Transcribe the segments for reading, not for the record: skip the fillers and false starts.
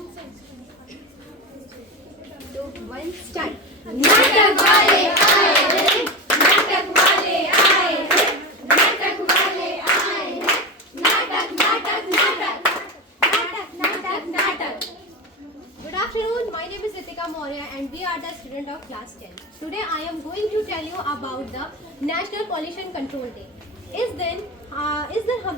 2, 1 start. नाटक वाले आए हैं, नाटक वाले आए हैं, नाटक वाले आए हैं, नाटक नाटक नाटक नाटक नाटक नाटक। Good afternoon. My name is Ritika Maurya and we are the student of class 10. Today I am going to tell you about the National Pollution Control Day. इस दिन हम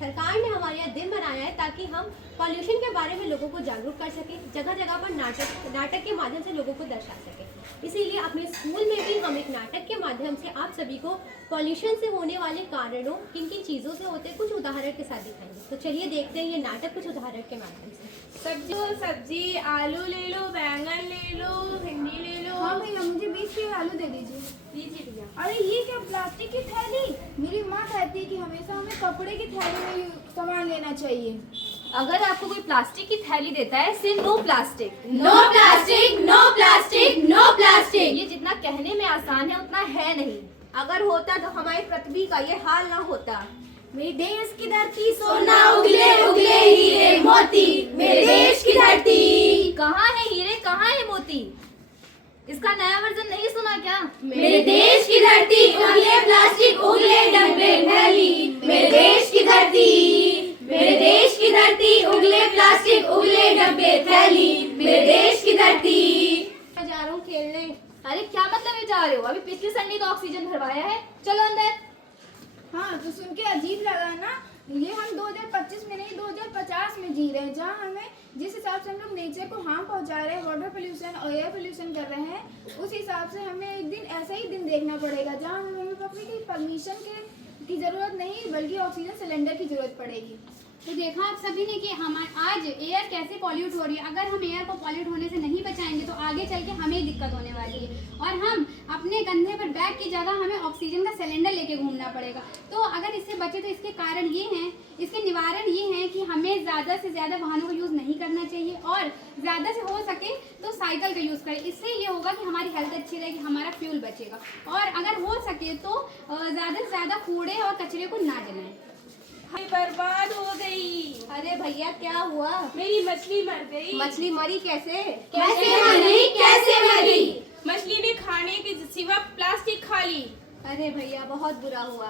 सरकार ने हमारे यहाँ दिन बनाया है ताकि हम पॉल्यूशन के बारे में लोगों को जागरूक कर सकें, जगह जगह पर नाटक के माध्यम से लोगों को दर्शा सकें। इसीलिए अपने स्कूल में भी हम एक नाटक के माध्यम से आप सभी को पॉल्यूशन से होने वाले कारणों, किन किन चीज़ों से होते हैं, कुछ उदाहरण के साथ दिखाएंगे। तो चलिए देखते हैं ये नाटक कुछ उदाहरण के माध्यम से। सब्जी आलू ले लो, बैंगन ले लो, भिंडी ले लो। हाँ भैया, मुझे 20 किलो आलू दे दीजिए। लीजिए भैया। अरे ये क्या, प्लास्टिक की थैली? मेरी माँ कहती है कि हमेशा हमें कपड़े की थैली में सामान लेना चाहिए। अगर आपको कोई प्लास्टिक की थैली देता है, say no plastic. No plastic, no plastic, no plastic. ये जितना कहने में आसान है उतना है नहीं। अगर होता तो हमारी पृथ्वी का ये हाल ना होता। मेरे देश की धरती सोना उगले उगले हीरे मोती, मेरे देश की धरती। कहाँ है हीरे, कहाँ है मोती? इसका नया वर्जन नहीं सुना क्या? मेरे देश की धरती उगले प्लास्टिक, उगले डब्बे थैली, मेरे देश की धरती। मेरे देश की धरती उगले प्लास्टिक, उगले डब्बे थैली, मेरे देश की धरती। मैं जा रहा हूँ खेलने। अरे क्या मतलब ये जा रहे हो? अभी पिछले संडे का ऑक्सीजन भरवाया है, चलो अंदर। हाँ, तो सुन के अजीब लगा ना। ये हम 2025 में नहीं 2050 में जी रहे हैं, जहाँ हमें जिस हिसाब से हम लोग नेचर को हार्म पहुंचा रहे हैं, वाटर पोल्यूशन और एयर पोल्यूशन कर रहे हैं, उस हिसाब से हमें एक दिन ऐसा ही दिन देखना पड़ेगा जहाँ हमें अपनी की परमिशन की जरूरत नहीं बल्कि ऑक्सीजन सिलेंडर की जरूरत पड़ेगी। तो देखा आप सभी ने कि हम आज एयर कैसे पॉल्यूट हो रही है। अगर हम एयर को पॉल्यूट होने से नहीं बचाएंगे तो आगे चल के हमें दिक्कत होने वाली है और हम अपने कंधे पर बैग की जगह हमें ऑक्सीजन का सिलेंडर लेके घूमना पड़ेगा। तो अगर इससे बचे तो इसके कारण ये हैं, इसके निवारण ये हैं कि हमें ज़्यादा से ज़्यादा वाहनों का यूज़ नहीं करना चाहिए और ज़्यादा से हो सके तो साइकिल का यूज़ करें। इससे ये होगा कि हमारी हेल्थ अच्छी रहेगी, हमारा फ्यूल बचेगा और अगर हो सके तो ज़्यादा से ज़्यादा कूड़े और कचरे को ना जलाएं। बर्बाद हो गई। अरे भैया क्या हुआ? मेरी मछली मर गई। मछली मरी कैसे? कैसे मरी, कैसे मरी? मछली ने खाने के सिवा प्लास्टिक खा ली। अरे भैया बहुत बुरा हुआ।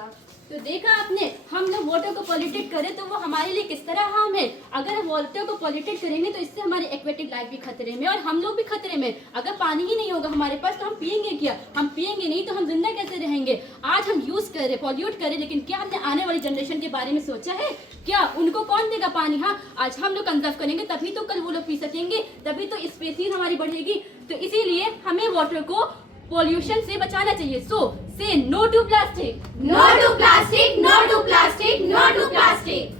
तो देखा आपने, हम लोग वाटर को पॉल्यूटेड करें तो वो हमारे लिए किस तरह हार्म है। अगर हम वाटर को पॉल्यूटेड करेंगे तो इससे हमारी एक्वेटिक लाइफ भी खतरे में और हम लोग भी खतरे में। अगर पानी ही नहीं होगा हमारे पास तो हम पिएंगे क्या? हम पिएंगे नहीं तो हम जिंदा कैसे रहेंगे? आज हम यूज करें, पॉल्यूट करें, लेकिन क्या हमने आने वाली जनरेशन के बारे में सोचा है? क्या उनको कौन देगा पानी? हाँ, आज हम लोग कंजर्व करेंगे तभी तो कल वो लोग पी सकेंगे, तभी तो स्पेसीज हमारी बढ़ेगी। तो इसीलिए हमें वाटर को पॉल्यूशन से बचाना चाहिए। So say no to plastic, no to plastic, no to plastic, no to plastic.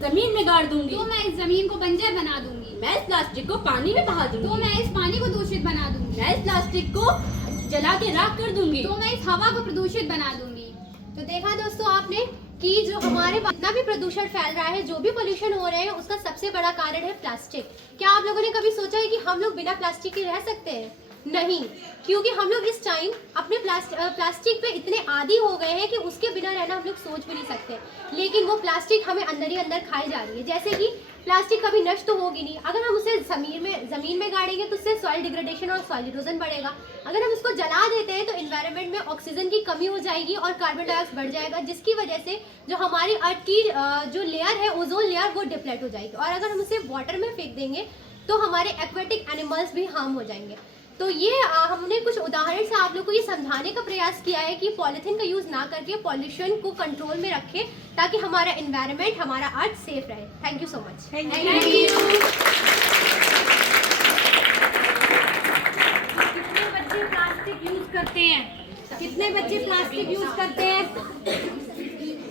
जमीन में गाड़ दूंगी तो मैं इस जमीन को बंजर बना दूंगी। मैं इस प्लास्टिक को पानी में बहा दूंगी तो मैं इस पानी को दूषित बना दूंगी। मैं इस प्लास्टिक को जला के राख कर दूंगी तो मैं इस हवा को प्रदूषित बना दूंगी। तो देखा दोस्तों आपने कि जो हमारे जितना भी प्रदूषण फैल रहा है, जो भी पोल्यूशन हो रहे हैं, उसका सबसे बड़ा कारण है प्लास्टिक। क्या आप लोगों ने कभी सोचा है कि हम लोग बिना प्लास्टिक के रह सकते हैं? नहीं, क्योंकि हम लोग इस टाइम अपने प्लास्टिक पे इतने आदी हो गए हैं कि उसके बिना रहना हम लोग सोच भी नहीं सकते। लेकिन वो प्लास्टिक हमें अंदर ही अंदर खाई जा रही है। जैसे कि प्लास्टिक कभी नष्ट तो होगी नहीं, अगर हम उसे ज़मीन में गाड़ेंगे तो उससे सॉइल डिग्रेडेशन और सॉइल इरोजन बढ़ेगा। अगर हम उसको जला देते हैं तो इन्वायरमेंट में ऑक्सीजन की कमी हो जाएगी और कार्बन डाइऑक्साइड बढ़ जाएगा, जिसकी वजह से जो हमारी अर्थ की जो लेयर है, ओजोन लेयर, वो डिप्लेट हो जाएगी। और अगर हम उसे वाटर में फेंक देंगे तो हमारे एक्वेटिक एनिमल्स भी हार्म हो जाएंगे। तो ये हमने कुछ उदाहरण से आप लोग को ये समझाने का प्रयास किया है कि पॉलीथीन का यूज़ ना करके पॉल्यूशन को कंट्रोल में रखें ताकि हमारा एनवायरनमेंट, हमारा अर्थ सेफ रहे। Thank you so much. Thank you. कितने बच्चे प्लास्टिक यूज करते हैं? कितने बच्चे प्लास्टिक यूज करते हैं?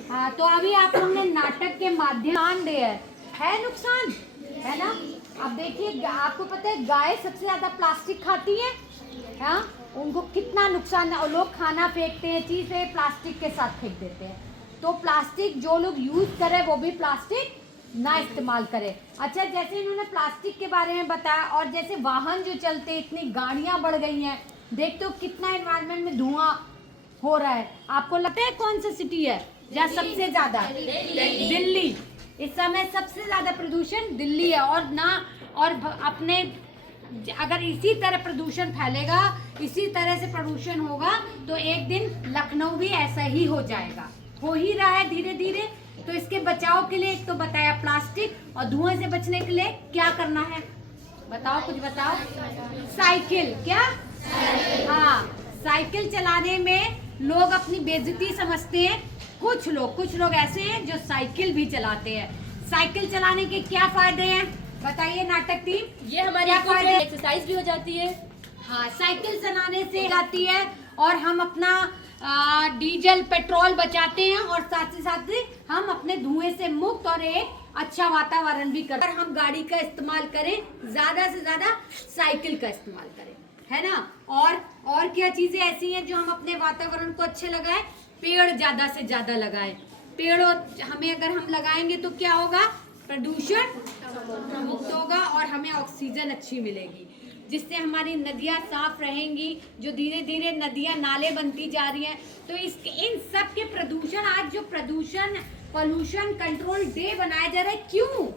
हाँ, तो अभी आप हमने नाटक के माध्यम दिया है नुकसान, है ना? अब देखिए, आपको पता है गाय सबसे ज्यादा प्लास्टिक खाती है, हाँ? उनको कितना नुकसान है। और लोग खाना फेंकते हैं, चीज़ें प्लास्टिक के साथ फेंक देते हैं। तो प्लास्टिक जो लोग यूज करें वो भी प्लास्टिक ना इस्तेमाल करें। अच्छा, जैसे इन्होंने प्लास्टिक के बारे में बताया और जैसे वाहन जो चलते, इतनी गाड़ियां बढ़ गई हैं, देखते हो कितना एनवायरनमेंट में धुआं हो रहा है। आपको लगता है कौन सा सिटी है जहाँ सबसे ज्यादा? दिल्ली। इस समय सबसे ज्यादा प्रदूषण दिल्ली है और अपने अगर इसी तरह प्रदूषण फैलेगा, इसी तरह से प्रदूषण होगा तो एक दिन लखनऊ भी ऐसा ही हो जाएगा, हो ही रहा है धीरे धीरे। तो इसके बचाव के लिए एक तो बताया प्लास्टिक, और धुएं से बचने के लिए क्या करना है बताओ, कुछ बताओ। साइकिल, क्या? हाँ, साइकिल चलाने में लोग अपनी बेइज्जती समझते हैं। कुछ लोग ऐसे हैं जो साइकिल भी चलाते हैं। साइकिल चलाने के क्या फायदे हैं बताइए नाटक टीम। ये हमारी एक्सरसाइज भी हो जाती है। हाँ, साइकिल चलाने से जाती है और हम अपना डीजल पेट्रोल बचाते हैं, और साथ ही साथ हम अपने धुएं से मुक्त और एक अच्छा वातावरण भी करते हैं। हम गाड़ी का इस्तेमाल करें, ज्यादा से ज्यादा साइकिल का इस्तेमाल करें, है ना। और क्या चीजें ऐसी हैं जो हम अपने वातावरण को अच्छे लगाएं? पेड़ ज्यादा से ज्यादा लगाएं। पेड़ हमें अगर हम लगाएंगे तो क्या होगा? प्रदूषण मुक्त होगा और हमें ऑक्सीजन अच्छी मिलेगी, जिससे हमारी नदियाँ साफ रहेंगी। जो धीरे धीरे नदियाँ नाले बनती जा रही हैं, तो इन सब के प्रदूषण, आज जो पोल्यूशन कंट्रोल डे बनाया जा रहा है, क्यों?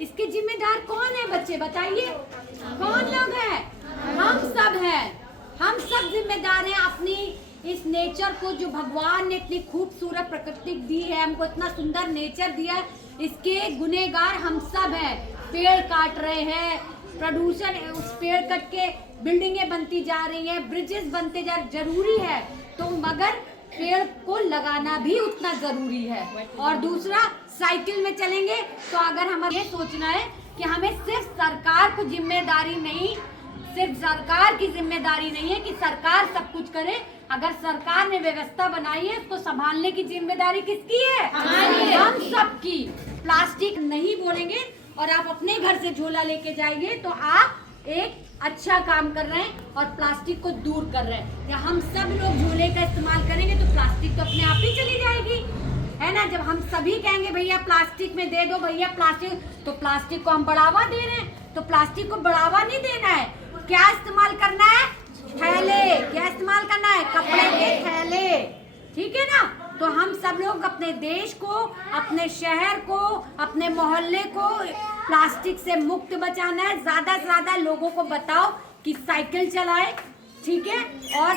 इसके जिम्मेदार कौन है बच्चे बताइए? कौन लोग हैं? हम सब हैं। हम सब जिम्मेदार हैं अपनी इस नेचर को, जो भगवान ने इतनी खूबसूरत प्रकृति दी है, हमको इतना सुंदर नेचर दिया है, इसके गुनहगार हम सब हैं। पेड़ काट रहे हैं, प्रदूषण, उस पेड़ कट के बिल्डिंगें बनती जा रही हैं, ब्रिजेस बनते जा, जरूरी है तो मगर पेड़ को लगाना भी उतना जरूरी है। और दूसरा, साइकिल में चलेंगे तो अगर हमें ये सोचना है कि हमें सिर्फ सरकार की जिम्मेदारी नहीं है कि सरकार सब कुछ करे। अगर सरकार ने व्यवस्था बनाई है उसको संभालने की जिम्मेदारी किसकी है? हम सबकी। प्लास्टिक नहीं बोलेंगे और आप अपने घर से झोला लेके जाएंगे तो आप एक अच्छा काम कर रहे हैं और प्लास्टिक को दूर कर रहे हैं। या हम सब लोग झोले का इस्तेमाल करेंगे तो प्लास्टिक तो अपने आप ही चली जाएगी, है ना। जब हम सभी कहेंगे भैया प्लास्टिक में दे दो भैया प्लास्टिक, तो प्लास्टिक को हम बढ़ावा दे रहे हैं। तो प्लास्टिक को बढ़ावा नहीं देना है, क्या इस्तेमाल करना है? थैले। क्या इस्तेमाल करना है? कपड़े के थैले, ठीक है ना। तो हम सब लोग अपने देश को, अपने शहर को, अपने मोहल्ले को प्लास्टिक से मुक्त बचाना है। ज्यादा से ज्यादा लोगों को बताओ कि साइकिल चलाए, ठीक है, और